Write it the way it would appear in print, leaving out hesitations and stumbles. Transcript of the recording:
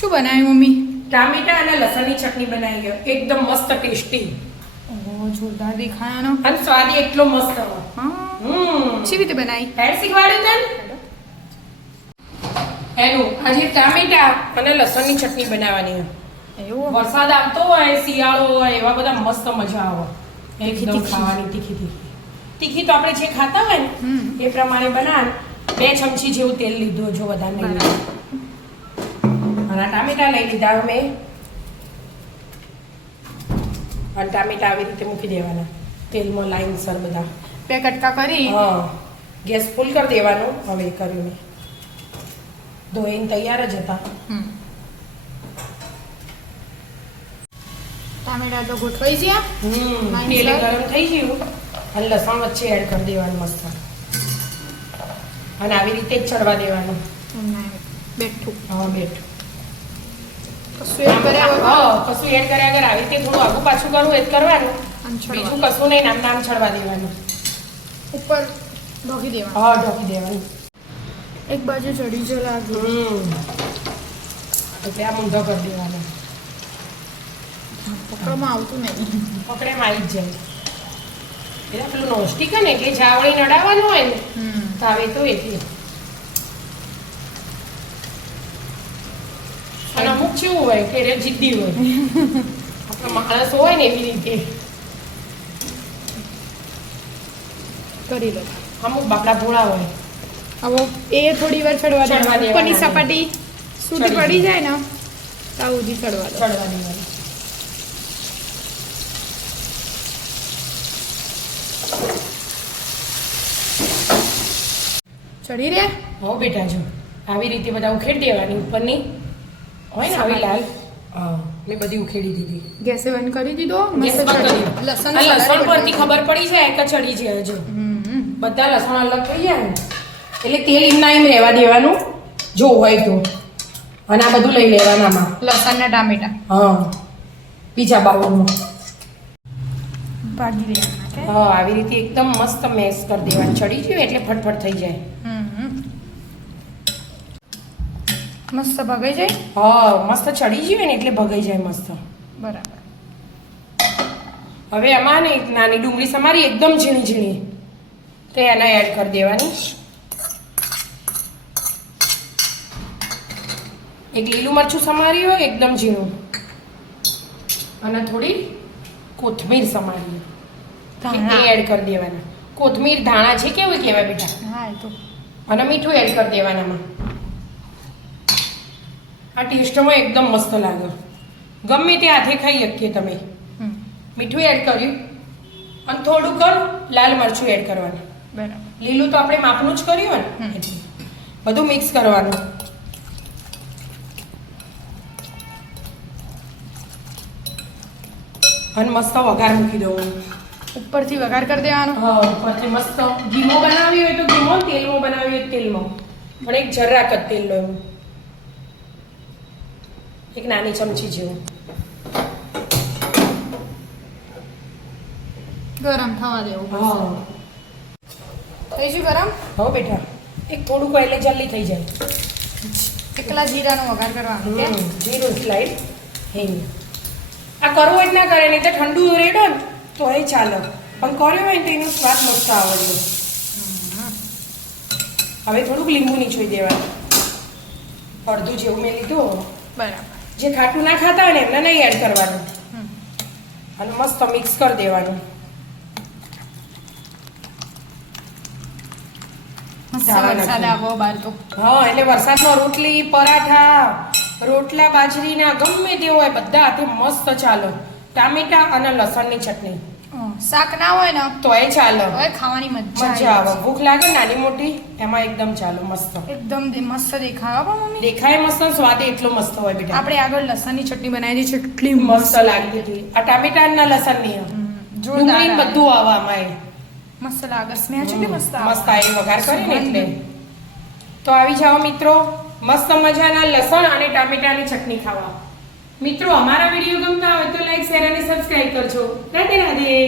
શું બનાવ્યું મમ્મી? ટામેટા અને લસણની ચટણી બનાવી છે એકદમ મસ્ત ટેસ્ટી. ઓહો જોરદાર દેખાયાનો. અને સ્વાદ એટલો મસ્ત હોય. હા કેવી રીતે બનાવી? હેડ શીખવાડ્યું તને એનું આજે ટામેટા અને લસણની ચટણી બનાવવાની છે. એવું વરસાદ આવતો હોય શિયાળો હોય એવા બધા મસ્ત મજા આવે એકદમ ખાવાની તીખી તીખી તીખી તો આપણે જે ખાતા હોય ને એ પ્રમાણે બનાવ. 2 ચમચી જેવું તેલ લીધું જો વધારે નહીં લીધું. અને ટામેટા લઈ લીધા અમે અને ટામેટા આવી રીતે મૂકી દેવાના તેલમાં લાઈનસર બધા 2 કટકા કરી. હા ગેસ ફૂલ કરી દેવાનું. હવે એ કર્યું ધોઈને તૈયાર જ હતા. ટામેટા તો ગોઠવાઈ ગયા. તેલ ગરમ થઈ ગયું અને લસણ વચ્ચે એડ કરી દેવાનું મસ્ત અને આવી રીતે જ ચડવા દેવાનું. બેઠું હા બેઠું કશું એડ કર્યા વગર? હા કશું એડ કર્યા વગર આવી રીતે થોડું આગું પાછું કરવું એ જ કરવાનું. બીજું કશું નહીં નામ નામ ચડવા દેવાનું. ઉપર ઢોકી દેવાનું. હા ઢોકી દેવાનું. એક બાજુ ચડી જો લાગે એટલે આ ઊંધો કરી દેવાનો. પકડમાં આવતું નહીં. પકડેમાં આવી જ જાય. એટલે પેલું નોસ્ટિક ને એટલે જાવળી નડાવવાનું હોય ને તાવે તો એટલે. અને અમુક કેવું હોય કે જિદ્દી હોય આપણા માણસ હોય ને એવી રીતે કરી લો. અમુક બાપડા ભોળા હોય. હવે એ થોડી વાર ચડવા ચડવા દેવાનું. ઉપરની સપાટી સુધી ચડી પડી જાય ને ત્યાં સુધી ચડવા દો. ચડવા દેવાનું. ચડી રે. હો બેટા જો આવી રીતે બધા ઉખેડી દેવાની ઉપરની હોય ને આવી લાલ. હા મેં બધી ઉખેડી દીધી. ગેસે બંધ કરી દીધો. ગેસ બંધ કરી દીધો. લસણ આ લસણ પરથી ખબર પડી જાય કે ચડી જાય જો બધા લસણ અલગ થઈ જાય ને એટલે તેલ એમના એમ રહેવા દેવાનું જો હોય તો. અને આ બધું લઈ લેવાનું આમાં લસણ ના ટામેટા હા બીજા બાઉલમાં ભાગી દેવાના. હા આવી રીતે એકદમ મસ્ત મેશ કરી દેવાનું. ચડી ગયું એટલે ફટફટ થઈ જાય. મસ્ત ભગાઈ જાય. હા મસ્ત ચડી ગયું ને એટલે ભગાઈ જાય મસ્ત. બરાબર. હવે આમાં ને એક નાની ડુંગળી સમારી એકદમ ઝીણી ઝીણી તો એને એડ કરી દેવાની. એક લીલું મરચું સમારી હોય એકદમ ઝીણું અને થોડી કોથમીર સમારી એ એડ કરી દેવાના. કોથમીર ધાણા છે કેવું કહેવાય બેટા. હા એ તો. અને મીઠું એડ કરી દેવાનામાં. આ ટેસ્ટમાં એકદમ મસ્ત લાગે. ગમે તે હાથે ખાઈ શકીએ તમે. મીઠું એડ કર્યું અને થોડું લાલ મરચું એડ કરવાનું. બરાબર. લીલું તો આપણે માપનું જ કર્યું ને એટલે બધું મિક્સ કરવાનું. અને મસ્ત વઘાર મૂકી દેવાનું. ઉપરથી વઘાર કરી દેવાનો. હા ઉપરથી મસ્ત ધીમો બનાવી હોય તો ધીમો, તેલમાં બનાવી હોય તેલમાં. પણ એક જરાક જ તેલ લો એવું. એક નાની ચમચી જેવું. ગરમ થવા દેવું. હા થઈ ગયું ગરમ. હો બેટા એક થોડુંક એટલે જલ્દી થઈ જાય. એકલા જીરાનો વઘાર કરવાનો. જીરું સ્લાઈડ હિંગ. આ કરવો જ ના કરે નહીં તો ઠંડુ રેડો ને તો એ ચાલે પણ કર્યો હોય ને તો એનો સ્વાદ મસ્ત આવડે. હવે થોડુંક લીંબુ નીચોઈ દેવાનું. અડધું જેવું મેં લીધું. બરાબર. જે ખાટું ના ખાતા હોય ને એમને નહીં એડ કરવાનું અને મસ્ત મિક્સ કરી દેવાનું. વરસાદ આવો બાર તો. હા એટલે વરસાદમાં રોટલી પરાઠા રોટલા બાજરીના ગમે તે હોય બધા હાથે મસ્ત ચાલે. ટામેટા અને લસણની ચટણી. શાક ના હોય ને તો એ ચાલે. હવે ખાવાની મજા આવે. ભૂખ લાગે નાની મોટી એમાં એકદમ ચાલો મસ્ત. એકદમ મસ્ત દેખાય હો મમ્મી. દેખાય મસ્ત સ્વાદ એટલો મસ્ત હોય બેટા. આપણે આગળ લસણની ચટણી બનાવી છે એટલી મસ્ત લાગી હતી. આ ટામેટા અને લસણની જોરદાર બધું આવે આમાં. મસ્ત લાગે. સ્મેલ છે કે મસ્ત મસ્ત આવી વઘાર કરીને એટલે તો આવી જાઓ મિત્રો મસ્ત મજાના લસણ અને ટામેટાની ચટણી ખાવા. મિત્રો અમારા વિડીયો ગમતા હોય તો લાઈક શેર અને સબસ્ક્રાઇબ કરજો. રાધે રાધે.